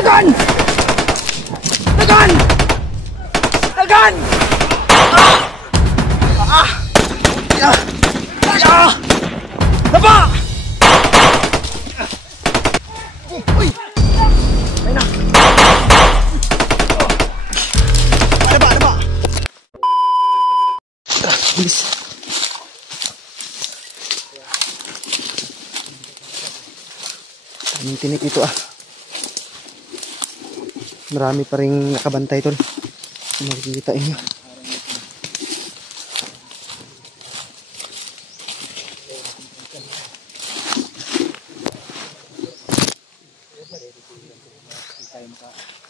Dagan! Dagan! Dagan! Ya! Ya! Laba! Uy! Ayun na! Laba! Bilis! Anong tinik ito Marami pa rin nakabantay tol. Makikita inyo.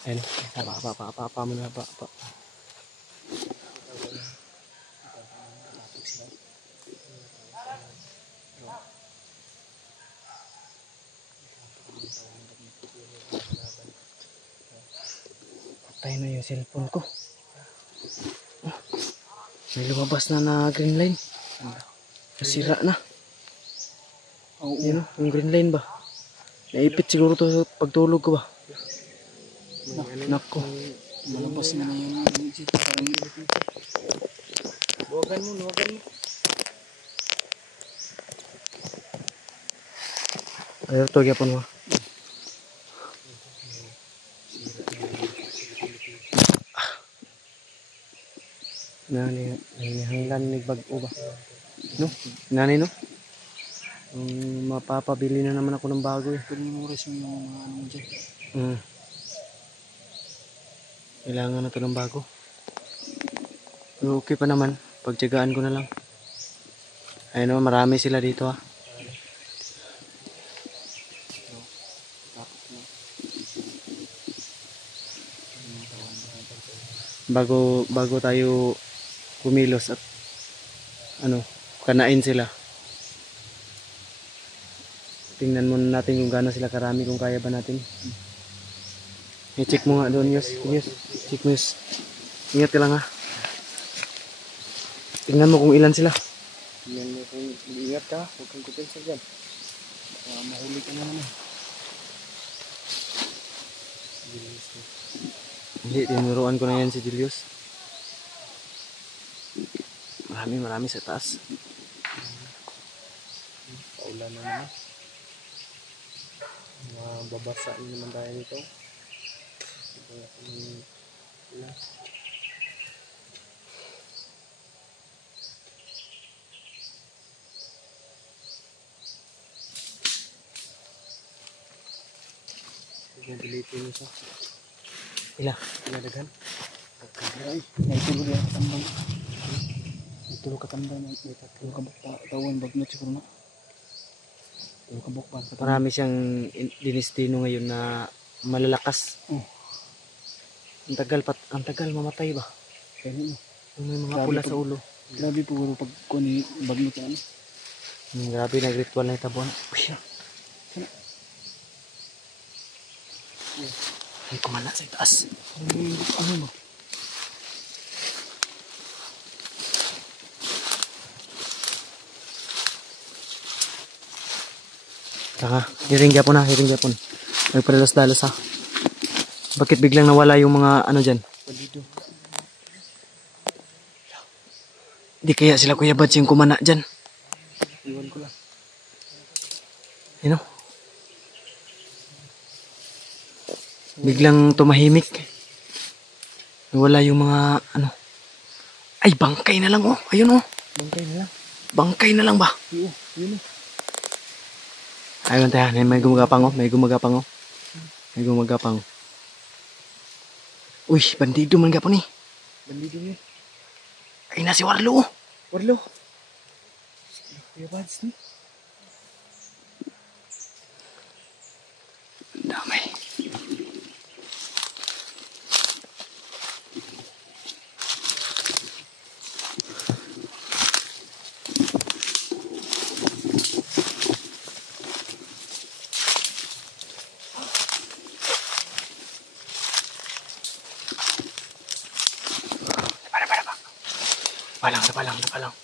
Ayun, pa muna pa. Patay na yung cellphone ko. May lumabas na green line. Nasira na. Yun yung green line ba? Naipit siguro to sa pagtulog ko ba? Nako. Malabas na yung luwagan mo. Ayaw to, gyapon mo. Hanglan nagbag-o ba? No? Nanay no? Mapapabili na naman ako ng bago eh. Pag-memories mo yung mga ano mo dyan. Kailangan na ito ng bago. Pero okay pa naman. Pagtyagaan ko na lang. Ayun o, marami sila dito Bago tayo kumilos at kanain sila. Tingnan muna natin kung gaano sila karami, kung kaya ba natin. I-check mo nga doon, Yus. Check mo, Yus. Ingat ka lang Tingnan mo kung ilan sila. Tingnan mo kung ingat ka, huwag kang kupensya dyan. Mahuli ka na naman. Hindi, tinuruan ko na yan si Julius. Marami sa taas. Paulan na naman. Babasa naman tayo nito. Dilitin mo siya. Ila daghan. Ay, naitulog yan katambang. Naitulog katambang. Naitulog kabok pa. Tawan, bagnot siguro na. Naitulog kabok pa. Marami siyang dinistino ngayon na malalakas. Ang tagal mamatay ba? Kaya mo. May mga pula sa ulo. Grabe po pag kuni bagnot yan. Grabe, nag-ritual na itabon. Uy, may kumana sa itaas. Ano ba? Hiring gyapon. Nagpadalos-dalos Bakit biglang nawala yung mga dyan? Di kaya sila Kuya Bads yung kumana dyan? Iwan ko lang. You know? Biglang tumahimik. Wala yung mga Ay, bangkay na lang Ayun Bangkay na lang ba? Yun Ayun tayo, may gumagapang May gumagapang Uy, bandido man gapon Bandido niya. Ay na si Warlo. Kuya Bads ni. Damay. Napalang.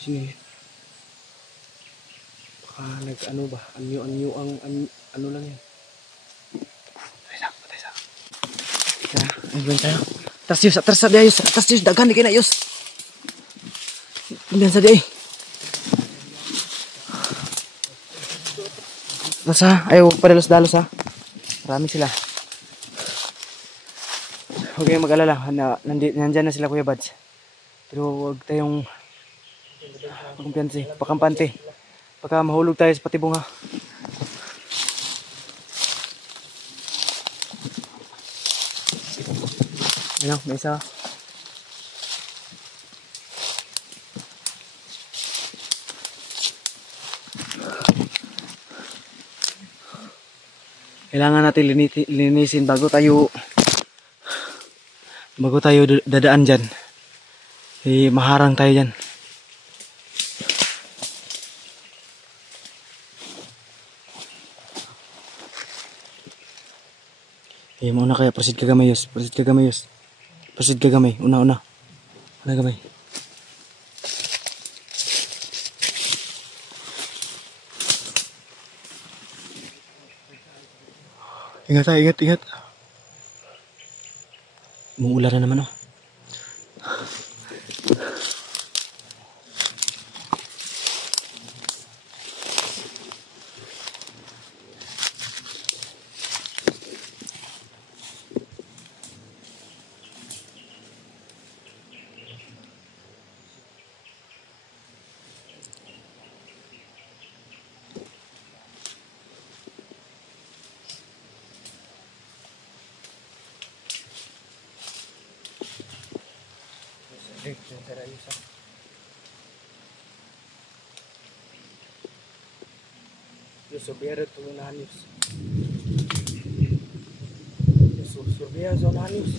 Sino yun? Nag-ano ba? Anyo ano lang yan. Patay sa. Kaya, ayun tayo. Atras sa diayos. Atras diayos. Dagan, di kayo na ayos. Kumbiyan sa diay. Atras ha. Ayaw, padalos-dalos ha. Marami sila. Huwag kayong mag-alala. Nandyan na sila Kuya Bads. Pero huwag tayong kumpiyansi. Pakampante. Baka mahulog tayo sa patibong ha. Ayan, may isa. Kailangan natin linisin bago tayo dadaan dyan. Maharang tayo dyan. Mauna kaya, proceed ka gamayos. Proceed ka gamay. Una. Una gamay. Ingat. Umuulan na naman oh.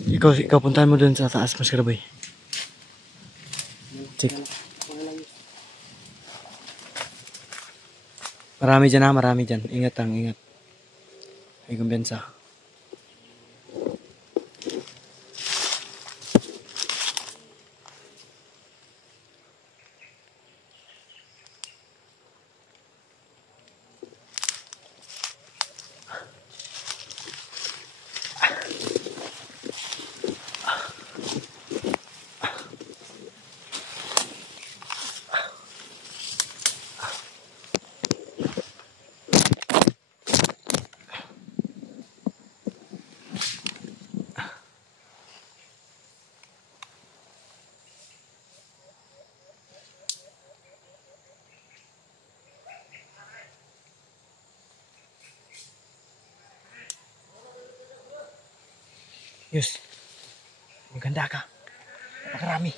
Ikaw puntahan mo dun sa taas mas karabay. Check. Marami dyan. Ingat. Ay kumbiyansa. Yus, maganda ka. Napakarami.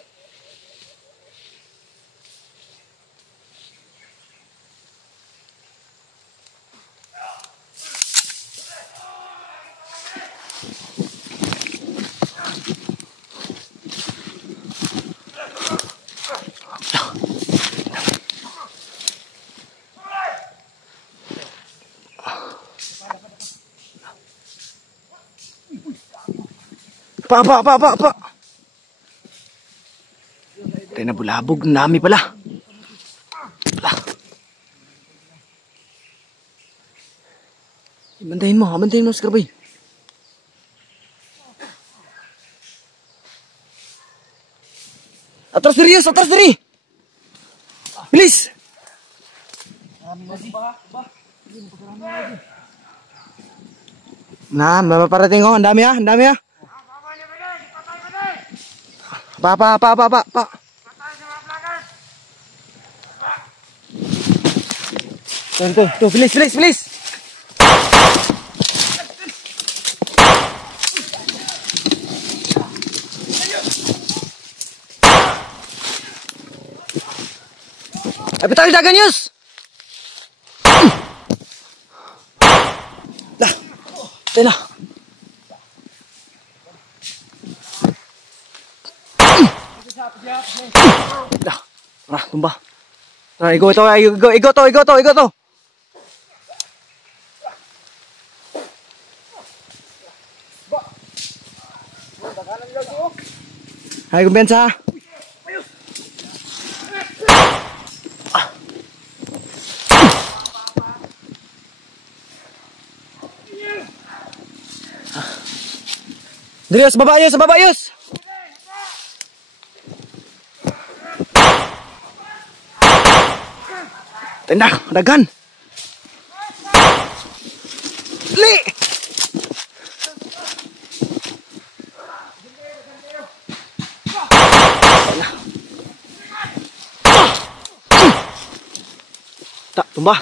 Pa. Tayo na bulabog. Nami pala. Bantayin mo sa karabay. Atras diri. Bilis. Nah, mapaparating ko. Ang dami ha. Pa. Tuh, bilis. Betul dagan Yus. Lah. Tena. Dah, tumbah. Nah, igo to. Hai kumpensa. Diri sa baba yus, sa baba yus. Tindak, dagan. Li. Tak, tumbah.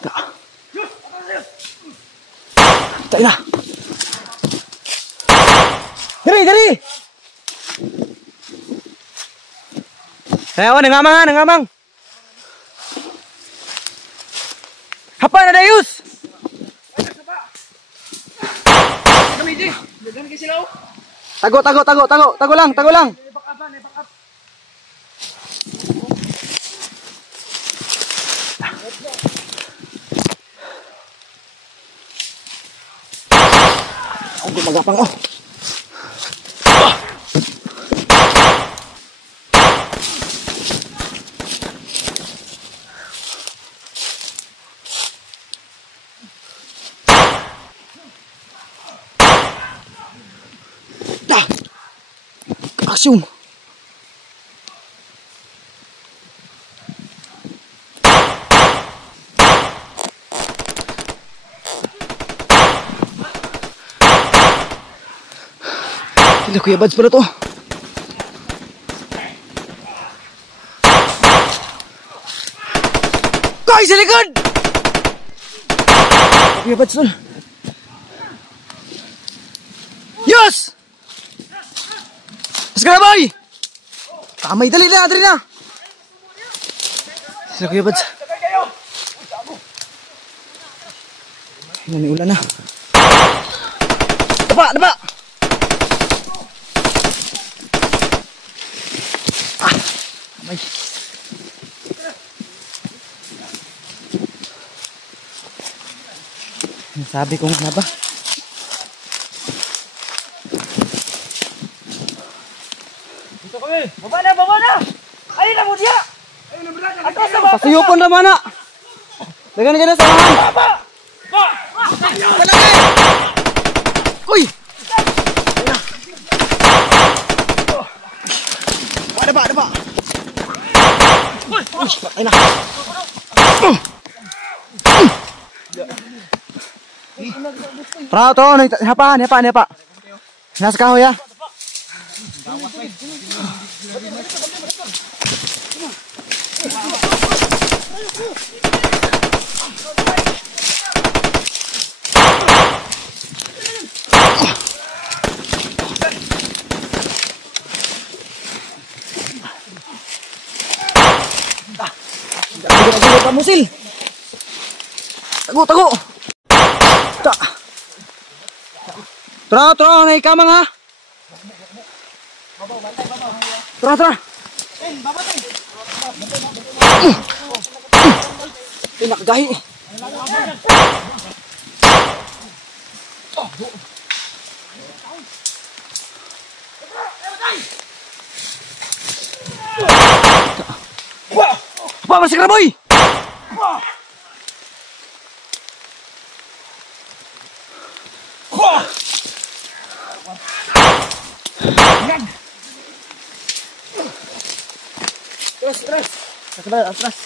Tak. Tak lah. Diri. Ayo, nengamang. Apa na Dayus? Kami di. Dagan kay sila. Tago lang. Ang gumagapang oh. Aksyon. Sila Kuya Bads pala to. Guys, sa likod! Kuya Bads tol. Yes! Mas ka na boy! Kamay, dali na. Sila Kuya Bads. May ulan na. Dapa! Kamay. Sabi ko nga ba? Baba na! Ayun na mo diya! Pasuyupon naman na! Dagan na sa mahan! Palagay! Uy! Daba! Ay na! Tara to! Hapa! Nasa kahoy ya! Tago musil. Tago. Tara, naik kamang ha. Tara. Pinakgahi. Apa masih keraboy? Terus. Atas.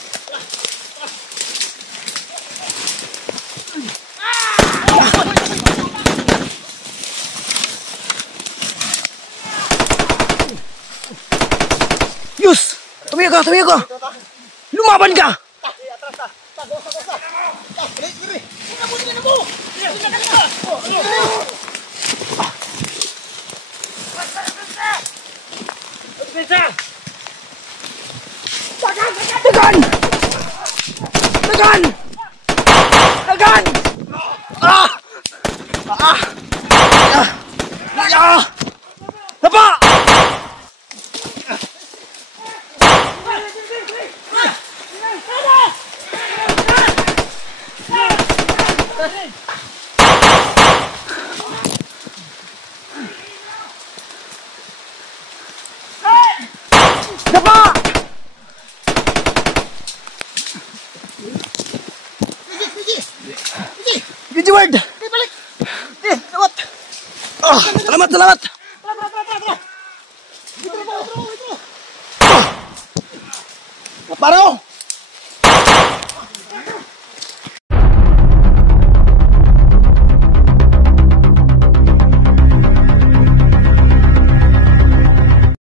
Yus, tumiyo ka. Lumaban ka. Dagan! Lapa! Sige, Ward! Okay, balik! Eh, lawat! Oh, salamat, salamat! Naparo!